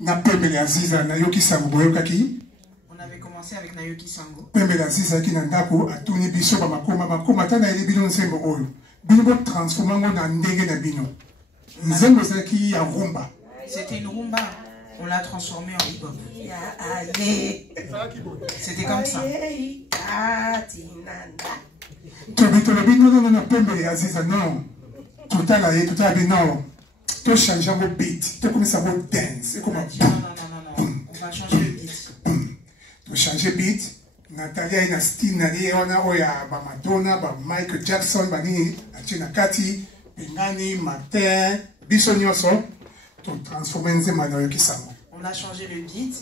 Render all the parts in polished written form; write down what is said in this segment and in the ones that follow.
Na pembele Aziza na yoki sango boyokaki. On avait commencé avec Nayoki Sango. Pembele Aziza ki na ndako atuni biso ba makoma tana ele bino nsembo oyo. Bino bo transformer ngo na ndenge na bino. Nzembo zaki ya rumba. C'était une rumba. On l'a transformé en hip-hop. C'était comme ça. Non, pembele Aziza non. Tout à non. Tu changes un beat. Tu commences à dance. Non. On va changer le beat. Tu changes le beat. Natalia ina style nali ona oya ba Madonna, ba Michael Jackson, ba ni Achina Kati, Pengani, Martin, biso nyonso. Tu transformes nzema na yoki sango. On a changé le beat.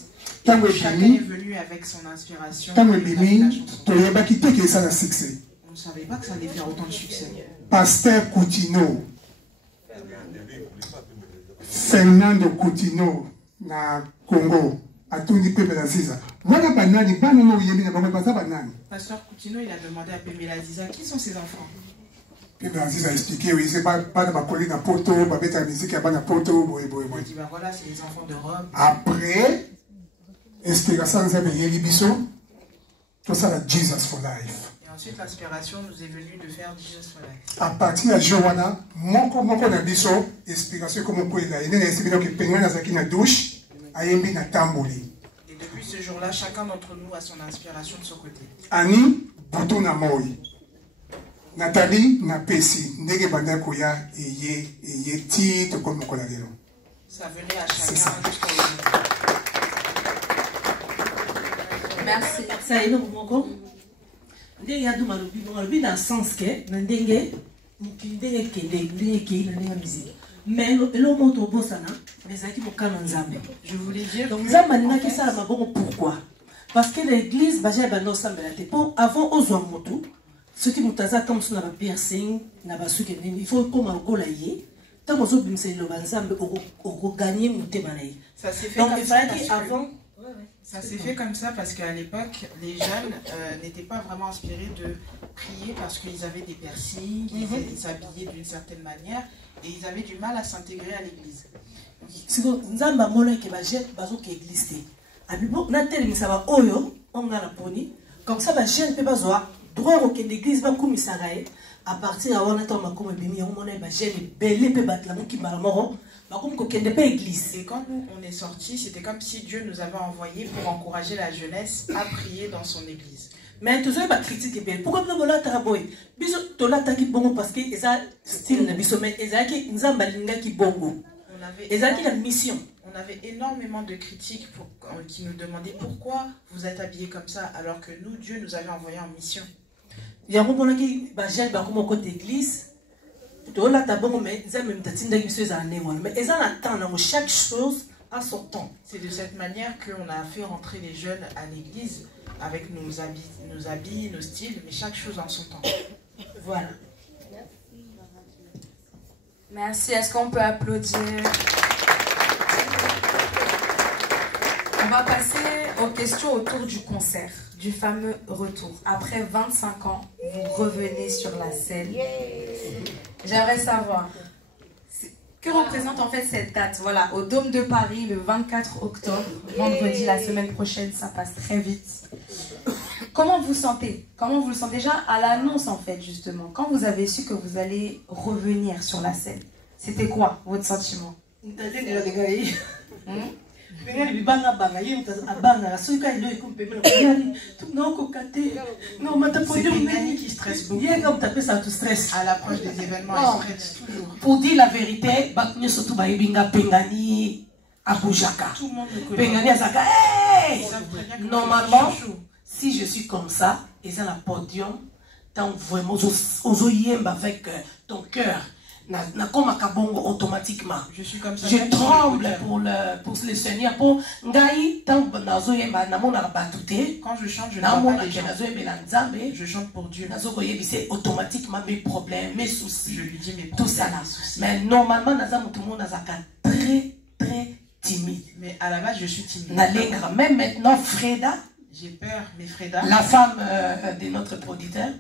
Chacun est venu avec son inspiration. On ne savait pas que ça allait faire autant de succès. Pasteur Coutinho, Fernando Coutinho, na Congo, a tout dit Pembe Aziza. Voilà banani, banano yemi na bango basa banani. Pasteur Coutinho, il a demandé à Pembe Aziza qui sont ses enfants. Pembe Aziza a expliqué, oui, c'est pas de ma collègue na poto, pas bête la musique à bana poto, Il dit, bah voilà, c'est les enfants de Rome. Après, inspiration nous a veillé libiso, tout ça la Jesus for Life. Et ensuite, l'inspiration nous est venue de faire Jesus for Life. À partir de Johanna, moko na biso, inspiration comme on peut la ene na inspiration que penga na zaki na douche, ayembi na tamboli. Et depuis ce jour-là, chacun d'entre nous a son inspiration de son côté. Ani butu na moi. Nathalie na pesi ndenge banda koya eye ti to comme ko la lelo. Ça venait à chacun jusqu'à merci. Ça est donc moko. Ndenge ya duma lobi dans sens que na ndenge ndenge kende na musique. Mais le moto bosana mais ça qui mo kana nzambe. Je voulais dire donc nzambe na ki sala mabongo pourquoi? Parce que l'église baje ba no sambela te pour avant ozwa moto ce qui mutaza comme sur la piercing na basuke il faut comme un yé tant que vous c'est le banzambe au gagner monter banaï. Ça s'est fait donc comme il ça fallait avant ça s'est fait comme ça parce qu'à l'époque les jeunes n'étaient pas vraiment inspirés de prier parce qu'ils avaient des piercings, ils s'habillaient d'une certaine manière et ils avaient du mal à s'intégrer à l'église. Si vous nzamba mona ke baje bazo ke église te abibo na tel misaba oyo on a la poni comme ça ba jeune pe bazoa droit au l'église va comme ça à partir de on attend ma comme bimi on a ba jeune belé pe batla ki malamoro ba comme ko kende pe église. Et quand nous on est sortis, c'était comme si Dieu nous avait envoyés pour encourager la jeunesse à prier dans son église. Mais tu sais pas critiquer bien. Pourquoi nous volons taraboy? Biso tola taki bongo parce que eza style na biso mais eza ki nzamba linga ki bongo. Eza ki la mission. On avait énormément de critiques qui nous demandaient pourquoi vous êtes habillés comme ça alors que nous Dieu nous avait envoyés en mission. Il y a beaucoup qui ba jeune ba comme côté église. Tola ta bongo mais nzamba mtatinda ki soza anewa. Mais eza na temps na chaque chose à son temps. C'est de cette manière qu'on a fait rentrer les jeunes à l'église avec nos habits, nos styles, mais chaque chose en son temps. Voilà. Merci. Est-ce qu'on peut applaudir? On va passer aux questions autour du concert, du fameux retour. Après 25 ans, vous revenez sur la scène. J'aimerais savoir, que représente en fait cette date? Voilà, au Dôme de Paris, le 24 octobre, vendredi, la semaine prochaine, ça passe très vite. Comment vous sentez? Comment vous le sentez déjà à l'annonce en fait, justement? Quand vous avez su que vous allez revenir sur la scène, c'était quoi votre sentiment? C'est qui stresse beaucoup. À l'approche des événements, il stresse toujours. Pour dire la vérité, surtout Pengani Aboujaka. Tout le monde le connaît. Pengani Azaka. Normalement, si je suis comme ça, et dans la podium, tant vraiment, aux avec ton cœur. Comme automatiquement. Je suis comme ça. Je tremble pour le Seigneur. Pour Ngaï, tant quand je chante, je ne vois pas les gens. Je chante pour Dieu. C'est automatiquement mes problèmes, mes soucis. Je lui dis mes problèmes, tout ça là. Mais normalement, tout le monde est très, très timide. Mais à la base, je suis timide. Même maintenant, Freda. J'ai peur, mais Freda. La femme de notre producteur.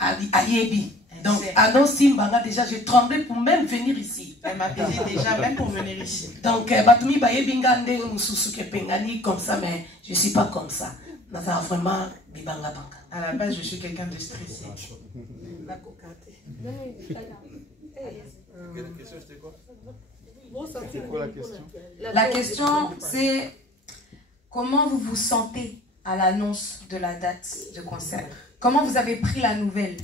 Ayebi. Donc, Anno Simbanga, déjà, j'ai tremblé pour même venir ici. Elle m'apaisait déjà, même pour venir ici. Donc, Batumi Bayebingande, Pengani, comme ça, mais je ne suis pas comme ça. Mais ça vraiment Bibanga Banga. À la base, je suis quelqu'un de stressé. La question, c'est comment vous vous sentez à l'annonce de la date de concert? Comment vous avez pris la nouvelle?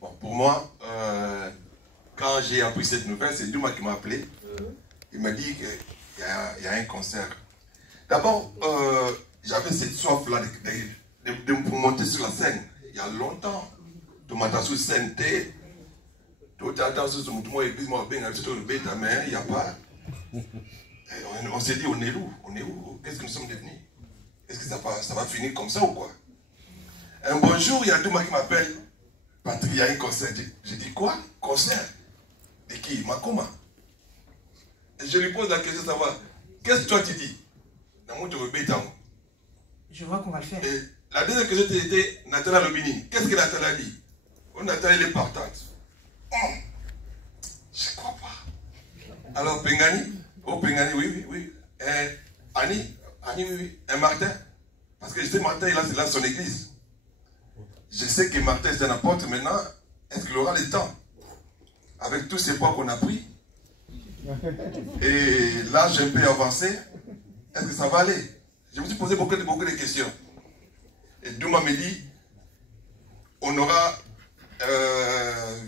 Bon, pour moi, quand j'ai appris cette nouvelle, c'est Douma qui m'a appelé. Il m'a dit qu'il y a un concert. D'abord, j'avais cette soif-là de monter sur la scène. Il y a longtemps. De monter sur la scène, il n'y a pas. On s'est dit, on est où? On est où? Qu'est-ce que nous sommes devenus? Est-ce que ça va finir comme ça ou quoi? Un bon jour, il y a Douma qui m'appelle. Patrick, il y a un concert. J'ai dit quoi? Concert? Et qui? Makoma. Et je lui pose la question de savoir, qu'est-ce que toi tu dis? Je vois qu'on va le faire. Et la deuxième question était Nathalie Lobini. Qu'est-ce que Nathalie a dit? Oh, Nathalie, elle est partante. Oh, je ne crois pas. Alors, Pengani? Oh, Pengani, oui. Et Annie, oui. Et Martin? Parce que je sais, Martin, il a son église. Je sais que Martin, c'est un apôtre. Maintenant, est-ce qu'il aura le temps? Avec tous ces points qu'on a pris. Et là, j'ai un peu avancé. Est-ce que ça va aller? Je me suis posé beaucoup de questions. Et Douma me dit, on aura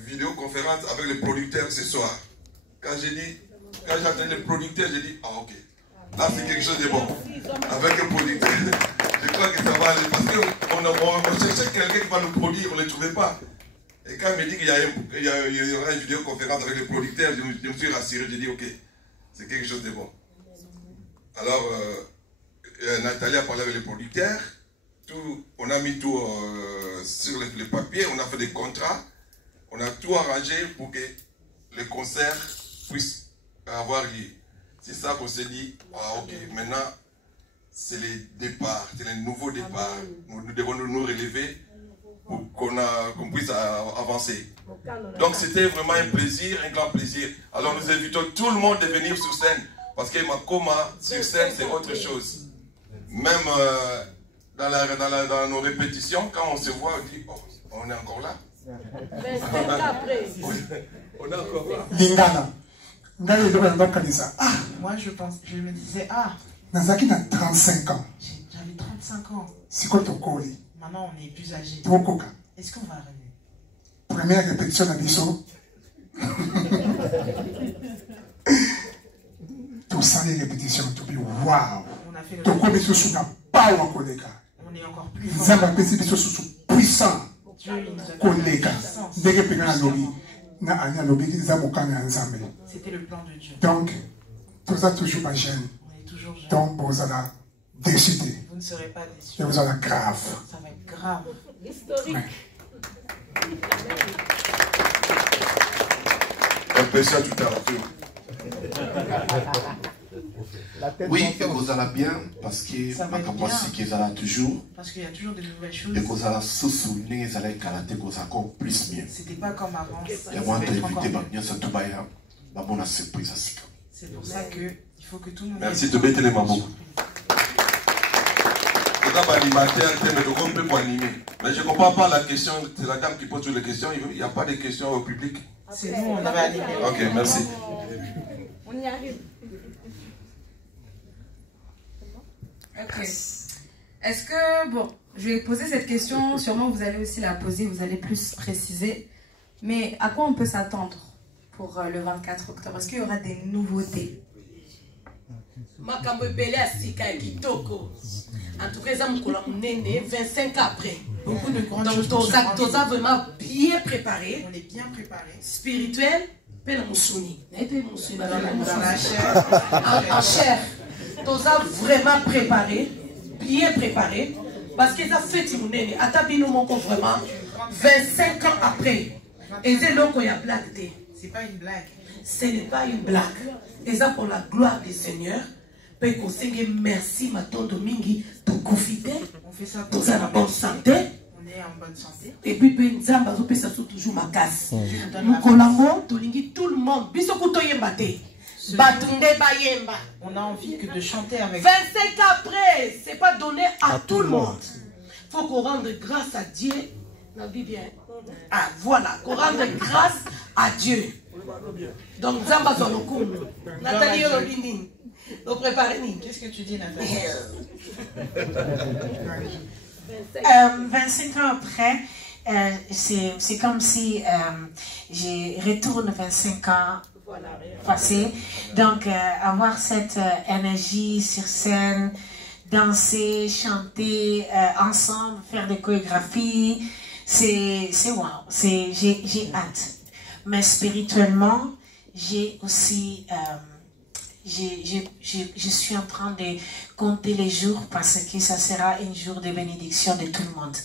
vidéoconférence avec les producteurs ce soir. Quand j'ai entendu les producteurs, j'ai dit, ah ok. Là, c'est quelque chose de bon. Avec les producteurs, je crois que ça va aller. Parce qu'on cherchait quelqu'un qui va nous produire, on ne le trouvait pas. Et quand il me dit qu'il y aura une vidéoconférence avec les producteurs, je me suis rassuré, j'ai dit, ok, c'est quelque chose de bon. Alors, Nathalie a parlé avec les producteurs, on a mis tout sur les papiers, on a fait des contrats, on a tout arrangé pour que les concerts puissent avoir lieu. C'est ça qu'on s'est dit, ah ok, maintenant c'est les départs, c'est les nouveaux départs. Nous devons nous relever pour qu'on puisse avancer. Donc c'était vraiment un plaisir, un grand plaisir. Alors nous invitons tout le monde de venir sur scène, parce que Makoma sur scène c'est autre chose. Même dans nos répétitions, quand on se voit, on dit, oh, on est encore là. On est encore là. Lingana. Moi, je me disais, Nazaki a 35 ans. J'avais 35 ans. C'est quoi ton colis? Maintenant, on est plus âgé. Est-ce qu'on va arriver? Première répétition à Bisso. Tout ça, les répétitions, tu dis waouh. On a fait le. On est encore plus fort. Puissant. Dieu, il nous a fait puissance. C'était le plan de Dieu. Donc, tout ça toujours pas jeune. On est toujours jeune. Donc, vous allez décider. Vous ne serez pas déçus. Et vous allez grave. Ça va être grave. Historique. Impression tout à l'heure. Oui, et vous allez bien parce que ma capacité est là toujours. Parce qu'il y a toujours de nouvelles choses. Et vous allez se souvenir, vous allez karaté, vous allez encore plus bien. C'était pas comme avant. Et moi, je vais inviter ma bien, ça tout va bien. Ma bonne surprise à Sika. C'est pour ça qu'il faut que tout le monde. Merci de mettre les mamans. Mais je ne comprends pas la question, c'est la dame qui pose toutes les questions, il n'y a pas de questions au public. C'est nous, on avait animé. Ok, merci. On y arrive. Ok. Est-ce que, bon, je vais poser cette question, sûrement vous allez aussi la poser, vous allez plus préciser. Mais à quoi on peut s'attendre pour le 24 octobre? Est-ce qu'il y aura des nouveautés? Makambo Belé à Sika et Kitoko. En tout cas, ils ont 25 ans après. Beaucoup de grandes choses. Donc, tu as vraiment bien préparé. On est bien préparé. Spirituel, mais la moussoni. Dans la chair. En chair. Tu as vraiment préparé, bien préparé. Parce qu'ils ont fait Timounene. À Tabino Moko, vraiment, 25 ans après. Et c'est là qu'il y a blague. C'est pas une blague. Ce n'est pas une blague. Et ça pour la gloire du Seigneur. Merci, ma tante Mingi, de profiter. On fait ça pour la bonne santé. On est en bonne santé. Et puis Nzamba azopesa so toujours makasi. Mukolango tolingi tout le monde. Biso kutoyemba te. Batunde bayemba. On a envie que de chanter avec 25 après, c'est pas donné à tout le monde. Faut qu'on rende grâce à Dieu. On dit bien. Ah voilà, qu'on rende grâce à Dieu. Donc Nzamba Zolokum. Nathalie Olobini. Donc préparez-nous. Qu'est-ce que tu dis, Nathalie? 25 ans après, c'est comme si je retourne 25 ans passés. Donc, avoir cette énergie sur scène, danser, chanter ensemble, faire des chorégraphies, c'est wow. J'ai hâte. Mais spirituellement, j'ai aussi... je suis en train de compter les jours parce que ça sera un jour de bénédiction de tout le monde.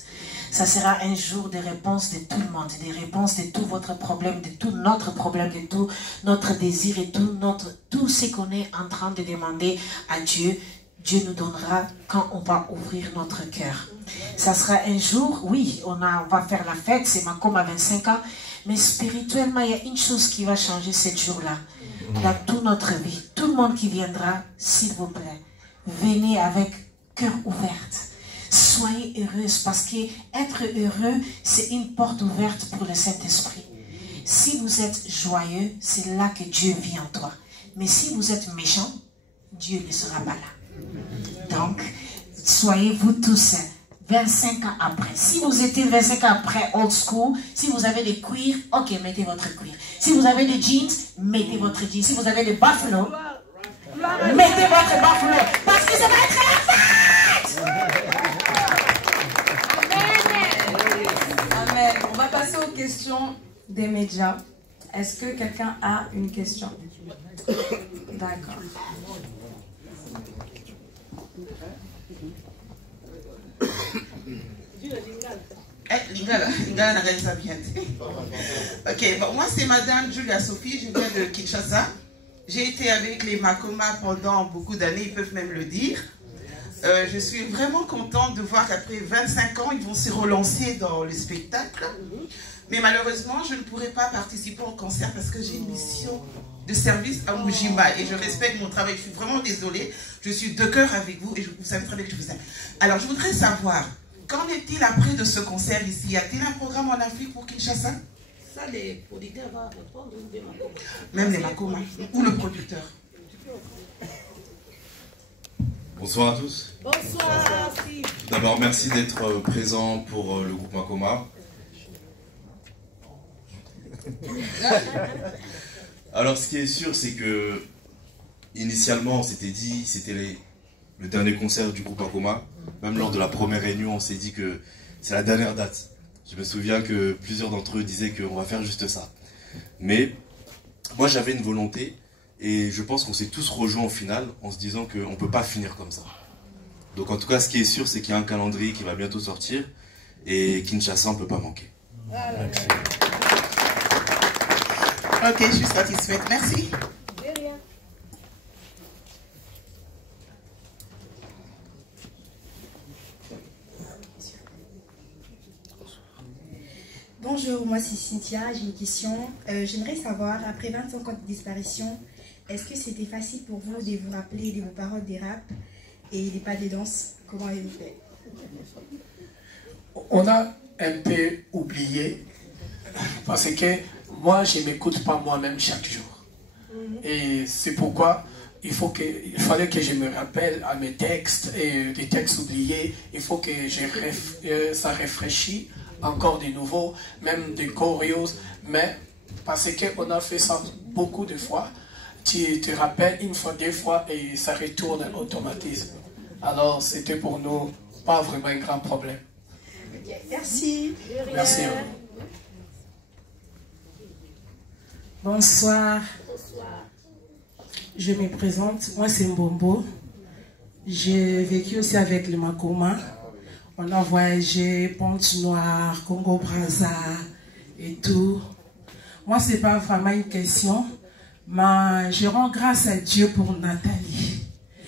Ça sera un jour de réponse de tout le monde, de réponse de tout votre problème, de tout notre problème, de tout notre désir et tout ce qu'on est en train de demander à Dieu. Dieu nous donnera quand on va ouvrir notre cœur. Ça sera un jour, oui, on va faire la fête, c'est Makoma 25 ans, mais spirituellement, il y a une chose qui va changer ce jour-là. Dans toute notre vie, tout le monde qui viendra, s'il vous plaît, venez avec cœur ouvert. Soyez heureuse parce que être heureux, c'est une porte ouverte pour le Saint-Esprit. Si vous êtes joyeux, c'est là que Dieu vit en toi. Mais si vous êtes méchant, Dieu ne sera pas là. Donc, soyez vous tous 25 ans après. Si vous étiez 25 ans après old school, si vous avez des cuirs, ok, mettez votre cuir. Si vous avez des jeans, mettez votre jeans. Si vous avez des buffalo, mettez votre buffalo. Parce que ça va être la fête! Amen. On va passer aux questions des médias. Est-ce que quelqu'un a une question? D'accord. Lingala n'a réalisé bien. Ok, bon, moi c'est Madame Julia Sophie, je viens de Kinshasa. J'ai été avec les Makoma pendant beaucoup d'années, ils peuvent même le dire. Je suis vraiment contente de voir qu'après 25 ans, ils vont se relancer dans le spectacle. Mais malheureusement, je ne pourrai pas participer au concert parce que j'ai une mission de service à Mujimba et je respecte mon travail. Je suis vraiment désolée. Je suis de cœur avec vous et vous savez très bien que je fais ça. Alors, je voudrais savoir, qu'en est-il après de ce concert ici? Y a-t-il un programme en Afrique pour Kinshasa? Ça, les producteurs vont répondre. Même les Makoma ou le producteur. Bonsoir à tous. Bonsoir. D'abord, merci d'être présent pour le groupe Makoma. Alors, ce qui est sûr, c'est que initialement, on s'était dit, c'était le dernier concert du groupe Makoma. Même lors de la première réunion, on s'est dit que c'est la dernière date. Je me souviens que plusieurs d'entre eux disaient qu'on va faire juste ça. Mais moi, j'avais une volonté et je pense qu'on s'est tous rejoints au final en se disant qu'on ne peut pas finir comme ça. Donc en tout cas, ce qui est sûr, c'est qu'il y a un calendrier qui va bientôt sortir et Kinshasa, on ne peut pas manquer. Ok, je suis satisfaite. Merci. Bonjour, moi c'est Cynthia, j'ai une question. J'aimerais savoir, après 25 ans de disparition, est-ce que c'était facile pour vous de vous rappeler de vos paroles des rap et des pas de danse? Comment avez-vous fait? On a un peu oublié parce que moi je ne m'écoute pas moi-même chaque jour. Et c'est pourquoi il fallait que je me rappelle à mes textes et des textes oubliés. Il faut que ça réfléchisse encore de nouveau, même des choréos, mais parce qu'on a fait ça beaucoup de fois, tu te rappelles une fois, deux fois et ça retourne en automatisme. Alors c'était pour nous pas vraiment un grand problème. Merci. Merci. Bonsoir. Je me présente, moi c'est Mbombo. J'ai vécu aussi avec le Makoma. On a voyagé, Pointe-Noire, Congo-Brazza et tout. Moi, ce n'est pas vraiment une question, mais je rends grâce à Dieu pour Nathalie.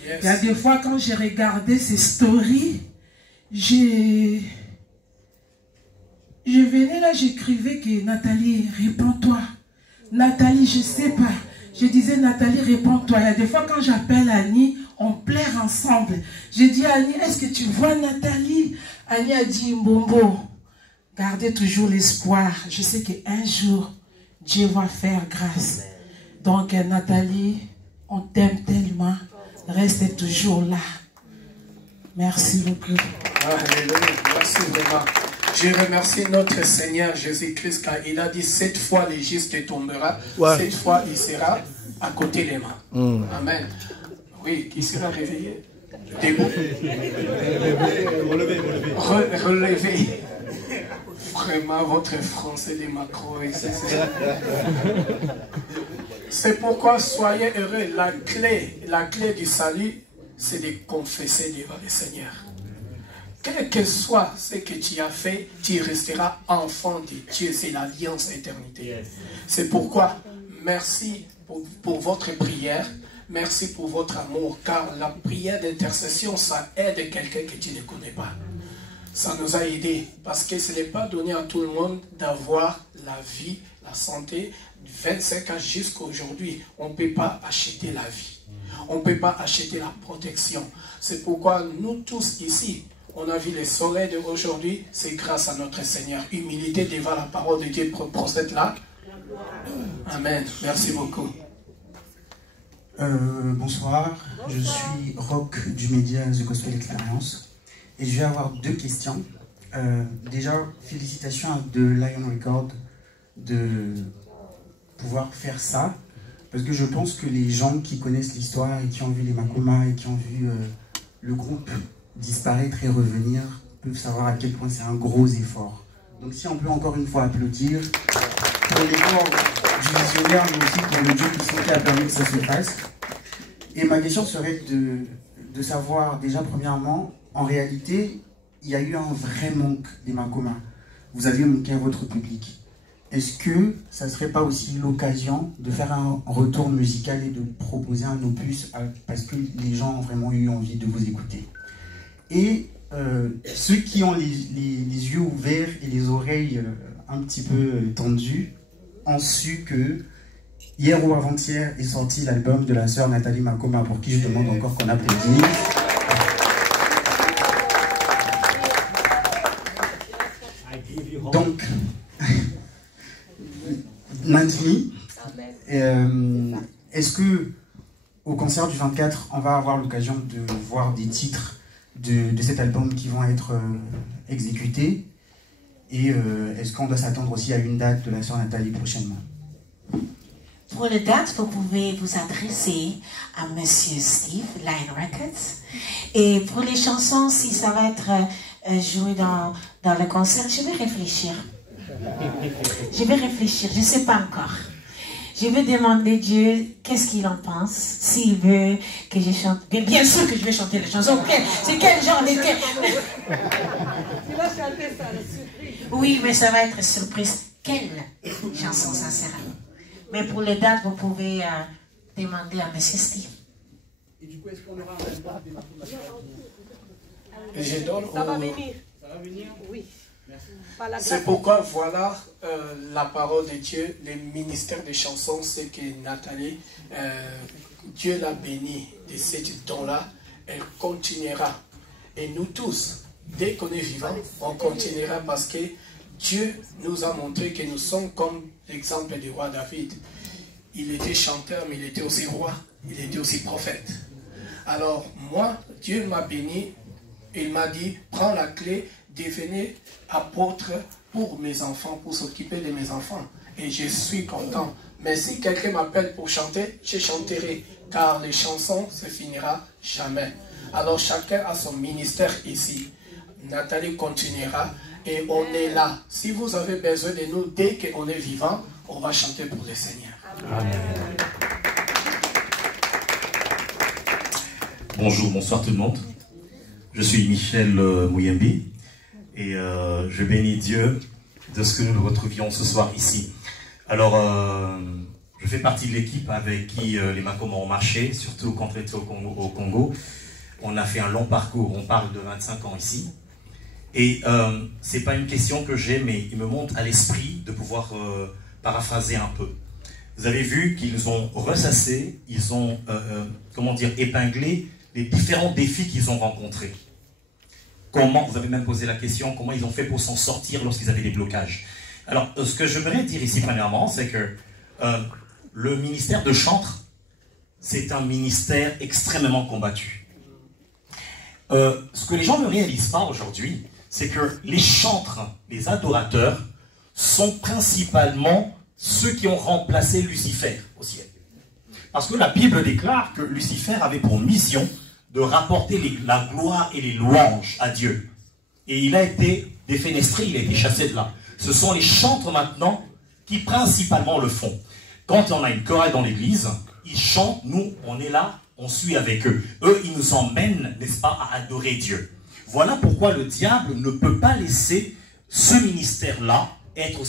Yes. Il y a des fois, quand j'ai regardé ses stories, je venais là, j'écrivais que Nathalie, réponds-toi. Nathalie, je sais pas. Je disais, Nathalie, réponds-toi. Il y a des fois quand j'appelle Annie, on pleure ensemble. J'ai dit à Annie, est-ce que tu vois Nathalie? Annie a dit, Mbombo, gardez toujours l'espoir. Je sais qu'un jour, Dieu va faire grâce. Donc, Nathalie, on t'aime tellement. Reste toujours là. Merci beaucoup. Alléluia. Merci vraiment. Je remercie notre Seigneur Jésus-Christ car il a dit 7 fois le juste tombera, 7 fois il sera à côté des mains. Amen. Oui, qui sera réveillé? Debout. Relevé. Vraiment, votre français des macros. C'est pourquoi soyez heureux. La clé du salut, c'est de confesser devant le Seigneur. Quel que soit ce que tu as fait, tu resteras enfant de Dieu. C'est l'alliance éternité. C'est pourquoi, merci pour votre prière. Merci pour votre amour. Car la prière d'intercession, ça aide quelqu'un que tu ne connais pas. Ça nous a aidés. Parce que ce n'est pas donné à tout le monde d'avoir la vie, la santé. 25 ans jusqu'à aujourd'hui, on ne peut pas acheter la vie. On ne peut pas acheter la protection. C'est pourquoi nous tous ici, on a vu les soleils d'aujourd'hui, c'est grâce à notre Seigneur. Humilité devant la parole de Dieu procède là. Amen. Merci beaucoup. Bonsoir, je suis Roch du média The Gospel Experience et je vais avoir 2 questions. Déjà, félicitations à The Lion Record de pouvoir faire ça, parce que je pense que les gens qui connaissent l'histoire et qui ont vu les Makoma et qui ont vu le groupe disparaître et revenir peuvent savoir à quel point c'est un gros effort. Donc si on peut encore une fois applaudir pour l'effort du visionnaire, mais aussi pour le Dieu qui a permis que ça se fasse. Et ma question serait de savoir déjà premièrement, en réalité, il y a eu un vrai manque des Makoma. Vous avez manqué à votre public. Est-ce que ça ne serait pas aussi l'occasion de faire un retour musical et de proposer un opus parce que les gens ont vraiment eu envie de vous écouter? Et ceux qui ont les yeux ouverts et les oreilles un petit peu tendues ont su que hier ou avant-hier est sorti l'album de la sœur Nathalie Makoma, pour qui je demande encore qu'on applaudisse. Donc, Nantini, est-ce que au concert du 24, on va avoir l'occasion de voir des titres de cet album qui vont être exécutés? Et est-ce qu'on doit s'attendre aussi à une date de la sœur Nathalie prochainement? Pour les dates, vous pouvez vous adresser à Monsieur Steve, Lion Records. Et pour les chansons, si ça va être joué dans le concert, je vais réfléchir. Je vais réfléchir, je ne sais pas encore. Je vais demander Dieu qu'est-ce qu'il en pense, s'il veut que je chante. Bien sûr que je vais chanter les chansons. C'est quel genre de... Tu vas chanter ça, la surprise. Oui, mais ça va être surprise. Quelle chanson ça sera? Mais pour les dates, vous pouvez demander à M. Steve. Et du coup, est-ce qu'on aura un album des Makoma? Ça va venir. Ça va venir? Oui. C'est pourquoi, voilà, la parole de Dieu, le ministère des chansons, c'est que Nathalie, Dieu l'a bénie de cet don-là, elle continuera. Et nous tous, dès qu'on est vivant, on continuera parce que Dieu nous a montré que nous sommes comme l'exemple du roi David. Il était chanteur, mais il était aussi roi, il était aussi prophète. Alors moi, Dieu m'a béni, il m'a dit, prends la clé, devenez apôtre pour mes enfants, pour s'occuper de mes enfants. Et je suis content. Mais si quelqu'un m'appelle pour chanter, je chanterai, car les chansons se finira jamais. Alors chacun a son ministère ici. Nathalie continuera et on est là. Si vous avez besoin de nous, dès qu'on est vivant, on va chanter pour le Seigneur. Amen. Bonjour, bonsoir tout le monde. Je suis Michel Mouyembi et je bénis Dieu de ce que nous nous retrouvions ce soir ici. Alors, je fais partie de l'équipe avec qui les Makoma ont marché, surtout quand on était au Congo. On a fait un long parcours, on parle de 25 ans ici. Et c'est pas une question que j'ai, mais il me monte à l'esprit de pouvoir paraphraser un peu. Vous avez vu qu'ils ont ressassé, ils ont, comment dire, épinglé les différents défis qu'ils ont rencontrés. Comment, vous avez même posé la question, comment ils ont fait pour s'en sortir lorsqu'ils avaient des blocages. Alors, ce que je voudrais dire ici, premièrement, c'est que le ministère de chantre, c'est un ministère extrêmement combattu. Ce que les gens ne réalisent pas aujourd'hui, c'est que les chantres, les adorateurs, sont principalement ceux qui ont remplacé Lucifer au ciel. Parce que la Bible déclare que Lucifer avait pour mission de rapporter la gloire et les louanges à Dieu. Et il a été défenestré, il a été chassé de là. Ce sont les chantres maintenant qui principalement le font. Quand on a une chorale dans l'église, ils chantent, nous, on est là, on suit avec eux. Eux, ils nous emmènent, n'est-ce pas, à adorer Dieu. Voilà pourquoi le diable ne peut pas laisser ce ministère-là être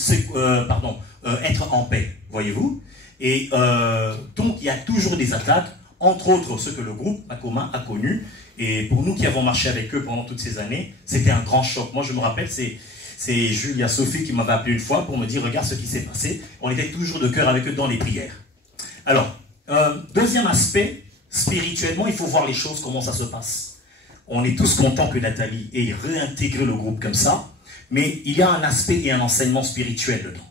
en paix, voyez-vous. Et donc, il y a toujours des attaques, entre autres ce que le groupe Makoma a connu. Et pour nous qui avons marché avec eux pendant toutes ces années, c'était un grand choc. Moi, je me rappelle, c'est Julia Sophie qui m'avait appelé une fois pour me dire, regarde ce qui s'est passé. On était toujours de cœur avec eux dans les prières. Alors, deuxième aspect, spirituellement, il faut voir les choses, comment ça se passe. On est tous contents que Nathalie ait réintégré le groupe comme ça, mais il y a un aspect et un enseignement spirituel dedans.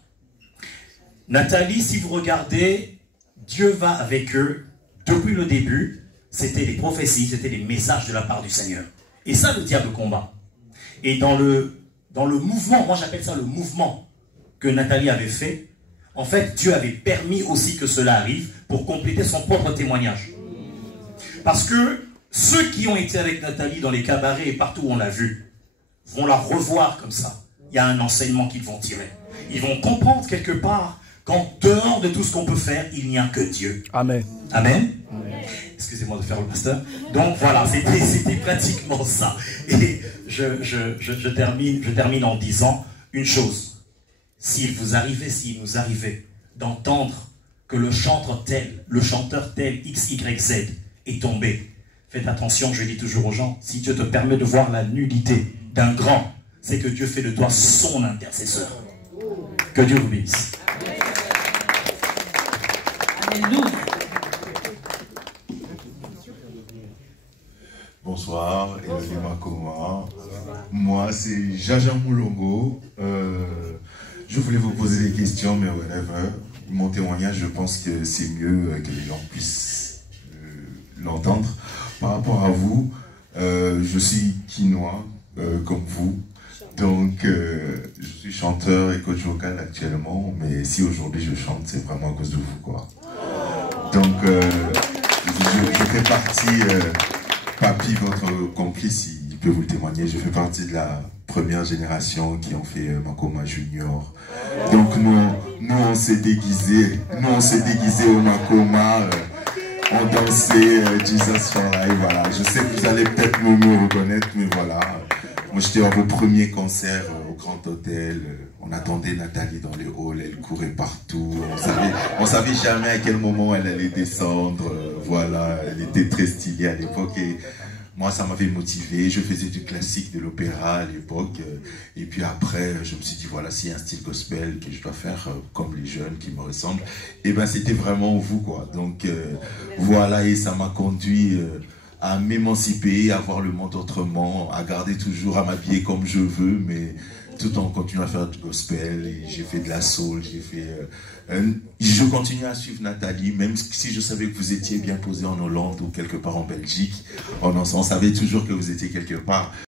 Nathalie, si vous regardez, Dieu va avec eux depuis le début. C'était des prophéties, c'était des messages de la part du Seigneur. Et ça, le diable combat. Et dans le mouvement, moi j'appelle ça le mouvement que Nathalie avait fait, en fait, Dieu avait permis aussi que cela arrive pour compléter son propre témoignage. Parce que ceux qui ont été avec Nathalie dans les cabarets et partout où on l'a vu, vont la revoir comme ça. Il y a un enseignement qu'ils vont tirer. Ils vont comprendre quelque part qu'en dehors de tout ce qu'on peut faire, il n'y a que Dieu. Amen. Amen. Excusez-moi de faire le pasteur. Donc voilà, c'était pratiquement ça. Et je termine en disant une chose. S'il nous arrivait d'entendre que le chanteur tel, X, Y, Z est tombé, faites attention, je dis toujours aux gens, si Dieu te permet de voir la nudité d'un grand, c'est que Dieu fait de toi son intercesseur. Que Dieu vous bénisse. Alléluia. Bonsoir, Elodie Makoma. Moi, c'est Jaja Moulongo. Je voulais vous poser des questions, mais whatever. Mon témoignage, je pense que c'est mieux que les gens puissent l'entendre. Par rapport à vous, je suis quinois, comme vous. Donc, je suis chanteur et coach vocal actuellement, mais si aujourd'hui je chante, c'est vraiment à cause de vous, quoi. Donc, je fais partie... Papy, votre complice, il peut vous le témoigner, je fais partie de la première génération qui ont fait Makoma Junior. Donc nous on s'est déguisés, au Makoma, on dansait Jesus for Life, voilà. Je sais que vous allez peut-être me reconnaître, mais voilà. Moi j'étais à vos premiers concerts au Grand Hôtel, on attendait Nathalie dans les halls, elle courait partout, on savait jamais à quel moment elle allait descendre, voilà, elle était très stylée à l'époque et moi ça m'avait motivé, je faisais du classique de l'opéra à l'époque et puis après je me suis dit voilà, s'il y a un style gospel que je dois faire comme les jeunes qui me ressemblent, et ben c'était vraiment vous quoi, donc voilà, et ça m'a conduit à m'émanciper, à voir le monde autrement, à garder toujours, à m'habiller comme je veux, mais tout en continuant à faire du gospel. Et j'ai fait de la soul, je continue à suivre Nathalie, même si je savais que vous étiez bien posé en Hollande ou quelque part en Belgique. On savait toujours que vous étiez quelque part.